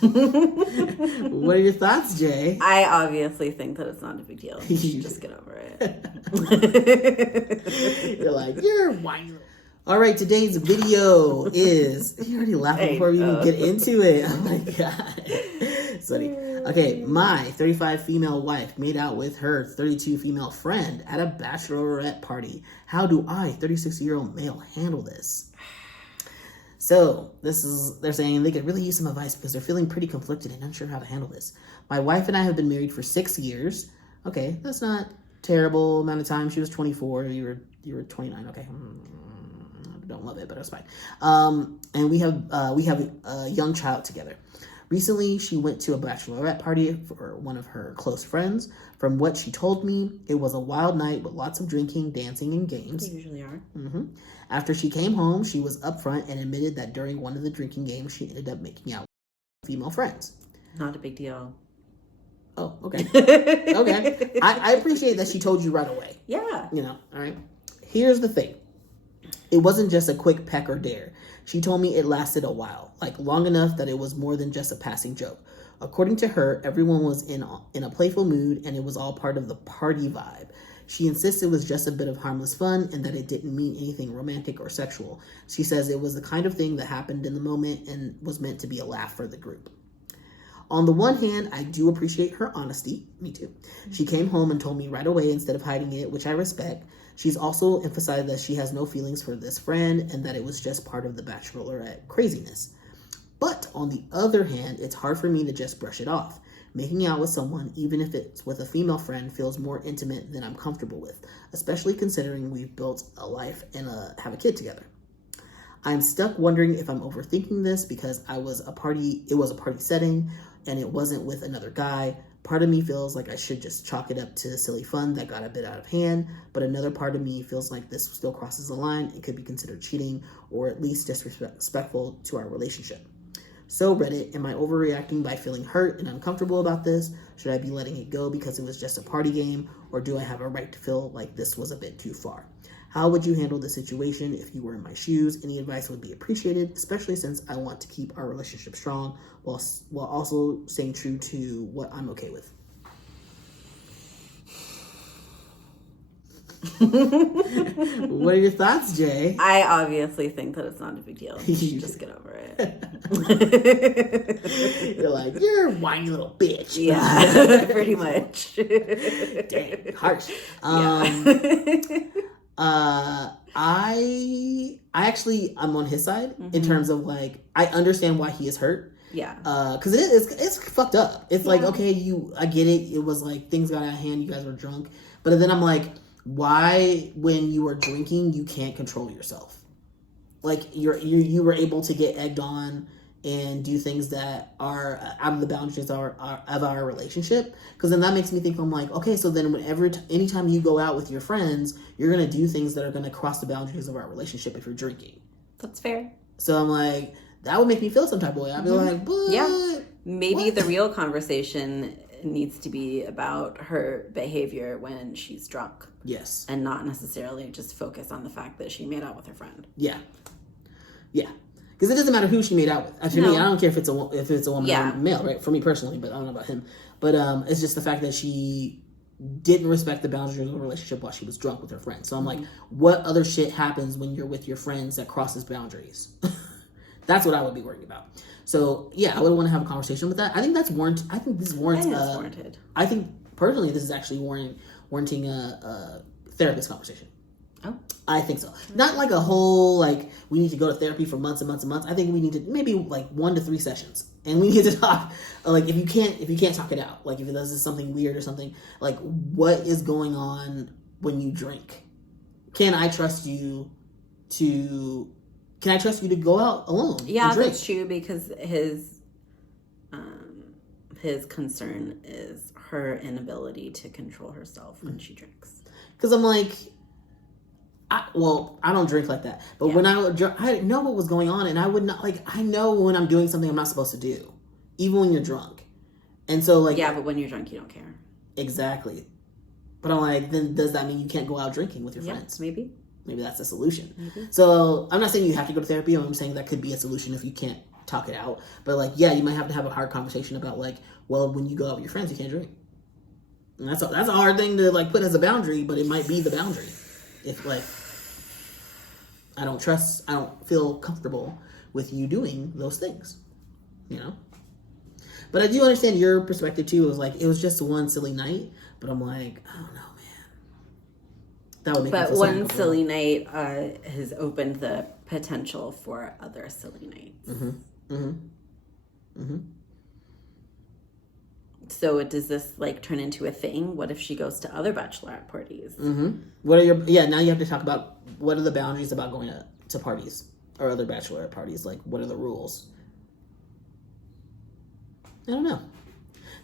What are your thoughts, Jay? I obviously think that it's not a big deal. You should just get over it. You're like, you're whiny. All right, today's video is... You already laughed before we even get into it. Oh my God. Sorry. Okay, my 35 female wife made out with her 32 female friend at a bachelorette party. How do I, 36-year-old male, handle this? So, they're saying they could really use some advice because they're feeling pretty conflicted and unsure how to handle this. My wife and I have been married for 6 years. Okay, that's not terrible amount of time. She was 24, you were 29. Okay, don't love it, but it's fine. And we have a young child together. Recently, she went to a bachelorette party for one of her close friends. From what she told me, it was a wild night with lots of drinking, dancing, and games. They usually are. After she came home, she was upfront and admitted that during one of the drinking games, she ended up making out with female friends. Not a big deal. Oh, okay. Okay. I appreciate that she told you right away. Yeah. You know, all right. Here's the thing. It wasn't just a quick peck or dare. She told me it lasted a while, like long enough that it was more than just a passing joke. According to her, everyone was in a playful mood and it was all part of the party vibe. She insists it was just a bit of harmless fun and that it didn't mean anything romantic or sexual. She says it was the kind of thing that happened in the moment and was meant to be a laugh for the group. On the one hand, I do appreciate her honesty. Me too. She came home and told me right away instead of hiding it, which I respect. She's also emphasized that she has no feelings for this friend and that it was just part of the bachelorette craziness. But on the other hand, it's hard for me to just brush it off. Making out with someone, even if it's with a female friend, feels more intimate than I'm comfortable with, especially considering we've built a life and have a kid together. I'm stuck wondering if I'm overthinking this because it was a party setting and it wasn't with another guy. Part of me feels like I should just chalk it up to silly fun that got a bit out of hand, but another part of me feels like this still crosses the line and could be considered cheating or at least disrespectful to our relationship. So Reddit, am I overreacting by feeling hurt and uncomfortable about this? Should I be letting it go because it was just a party game? Or do I have a right to feel like this was a bit too far? How would you handle the situation if you were in my shoes? Any advice would be appreciated, especially since I want to keep our relationship strong while also staying true to what I'm okay with. What are your thoughts, Jay? I obviously think that it's not a big deal. You should just get over it. You're like, you're a whiny little bitch. Yeah, pretty much. Dang, harsh. I'm on his side in terms of like, I understand why he is hurt. Yeah. Cause it's fucked up. It's like, okay, I get it. It was like things got out of hand. You guys were drunk. But then I'm like, why, when you are drinking, you can't control yourself? Like you were able to get egged on and do things that are out of the boundaries of our relationship. Because then that makes me think, I'm like, okay, so then anytime you go out with your friends, you're gonna do things that are gonna cross the boundaries of our relationship if you're drinking. That's fair. So I'm like, that would make me feel some type of way. I'd be like, but yeah, maybe what? The real conversation needs to be about her behavior when she's drunk. Yes. And not necessarily just focus on the fact that she made out with her friend. Yeah. Yeah. Because it doesn't matter who she made out with. For me, I don't care if it's a woman or a male, right? For me personally, but I don't know about him. But it's just the fact that she didn't respect the boundaries of the relationship while she was drunk with her friends. So I'm like, what other shit happens when you're with your friends that crosses boundaries? That's what I would be worried about. So yeah, I would want to have a conversation with that. I think that's warranted. I think this warrants. Warranted. I think personally, this is actually warranting a therapist conversation. Oh, I think so. Not like a whole like we need to go to therapy for months and months and months. I think we need to maybe like 1 to 3 sessions, and we need to talk. Like if you can't talk it out, like if this is something weird or something, like what is going on when you drink? Can I trust you to go out alone? Yeah, that's true because his concern is her inability to control herself when she drinks. Because I'm like, I don't drink like that. But when I would drink, I know what was going on, and I would not I know when I'm doing something I'm not supposed to do, even when you're drunk. And so like, yeah, but when you're drunk, you don't care. Exactly. But I'm like, then does that mean you can't go out drinking with your friends? Maybe that's the solution. Maybe. So I'm not saying you have to go to therapy. I'm saying that could be a solution if you can't talk it out. But like, yeah, you might have to have a hard conversation about like, well, when you go out with your friends, you can't drink. And that's a hard thing to like put as a boundary, but it might be the boundary. If like, I don't feel comfortable with you doing those things, you know? But I do understand your perspective too. It was like, it was just one silly night, but I'm like, I don't know, man. That would make me But feel one silly night has opened the potential for other silly nights. So does this like turn into a thing? What if she goes to other bachelorette parties? What are now you have to talk about what are the boundaries about going to parties or other bachelorette parties? Like, what are the rules? I don't know.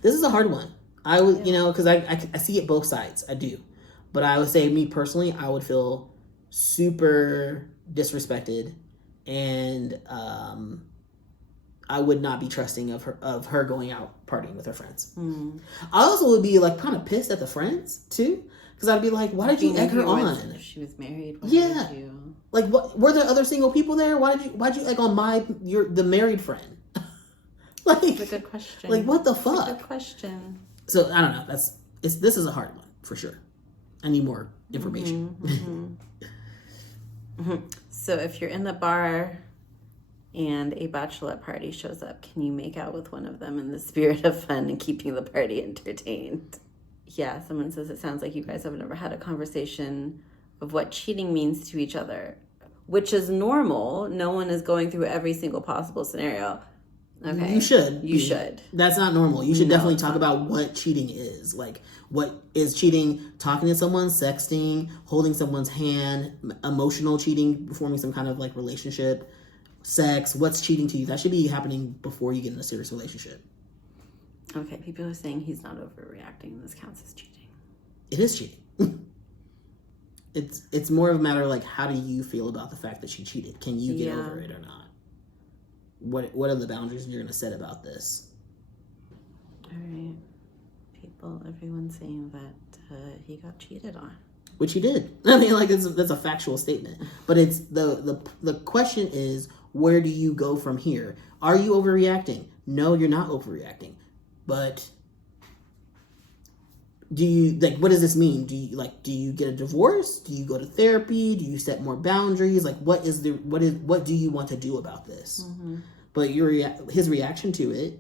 This is a hard one. I would, because I see it both sides. I do. But I would say, me personally, I would feel super disrespected, and I would not be trusting of her going out partying with her friends. I also would be like kind of pissed at the friends too, because I'd be like, why did you egg her on? If she was married, yeah. Like, what were there other single people there? Why'd you egg on the married friend? Like, that's a good question. Like, what the fuck? That's a good question. So I don't know. This is a hard one for sure. I need more information. So if you're in the bar and a bachelorette party shows up, can you make out with one of them in the spirit of fun and keeping the party entertained? Yeah, someone says it sounds like you guys have never had a conversation of what cheating means to each other, which is normal. No one is going through every single possible scenario. Okay. You should. You should. That's not normal. You should definitely talk about what cheating is. Like, what is cheating? Talking to someone, sexting, holding someone's hand, emotional cheating, performing some kind of like relationship, sex. What's cheating to you? That should be happening before you get in a serious relationship. Okay, people are saying he's not overreacting. This counts as cheating. It is cheating. It's more of a matter of like, how do you feel about the fact that she cheated? Can you get over it or not? What are the boundaries you're going to set about this? All right. Everyone's saying that he got cheated on. Which he did. I mean, like, that's a factual statement. But it's the question is, where do you go from here? Are you overreacting? No, you're not overreacting. But do you, like, what does this mean? Do you get a divorce? Do you go to therapy? Do you set more boundaries? Like, what do you want to do about this? But his reaction to it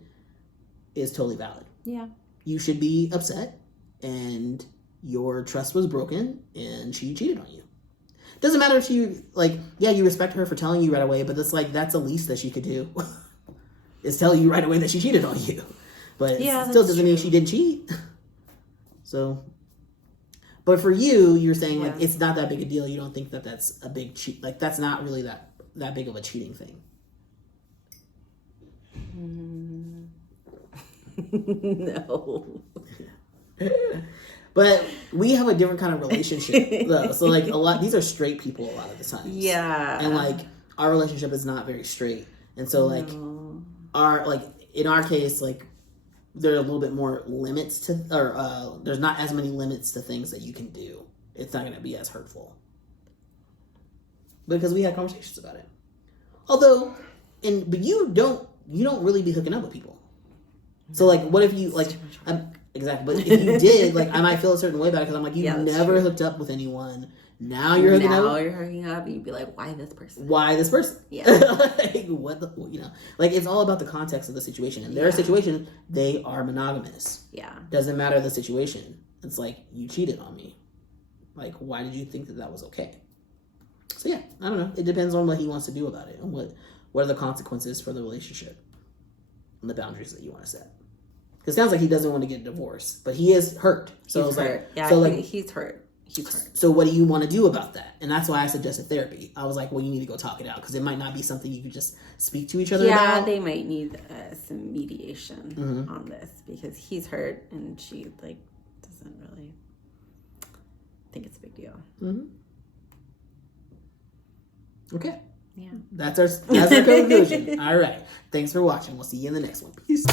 is totally valid. Yeah. You should be upset, and your trust was broken, and she cheated on you. Doesn't matter if she, like, yeah, you respect her for telling you right away, but that's the least that she could do is tell you right away that she cheated on you. But it still doesn't mean she didn't cheat. So, but for you, you're saying like it's not that big a deal. You don't think that that's a big cheat. Like, that's not really that big of a cheating thing. No. But we have a different kind of relationship though. So like these are straight people a lot of the time. Yeah. And like our relationship is not very straight. And so like in our case, like there are a little bit more limits to, or there's not as many limits to things that you can do. It's not going to be as hurtful. Because we had conversations about it. Although, but you don't really be hooking up with people. So like, what if you like? Exactly. But if you did, like, I might feel a certain way about it because I'm like, you never hooked up with anyone. Now you're hooking up. Now you're hooking up, and you'd be like, why this person? Why this person? Yeah. Like, what the, like, it's all about the context of the situation. In their situation, they are monogamous. Yeah. Doesn't matter the situation. It's like, you cheated on me. Like, why did you think that was okay? So yeah, I don't know. It depends on what he wants to do about it and what are the consequences for the relationship and the boundaries that you want to set. Because it sounds like he doesn't want to get a divorce, but he is hurt. So he's hurt. He's hurt. He's hurt. So what do you want to do about that? And that's why I suggested therapy. I was like, well, you need to go talk it out because it might not be something you could just speak to each other about. Yeah, they might need some mediation on this because he's hurt and she like doesn't really think it's a big deal. Okay. Yeah. That's our conclusion. All right. Thanks for watching. We'll see you in the next one. Peace.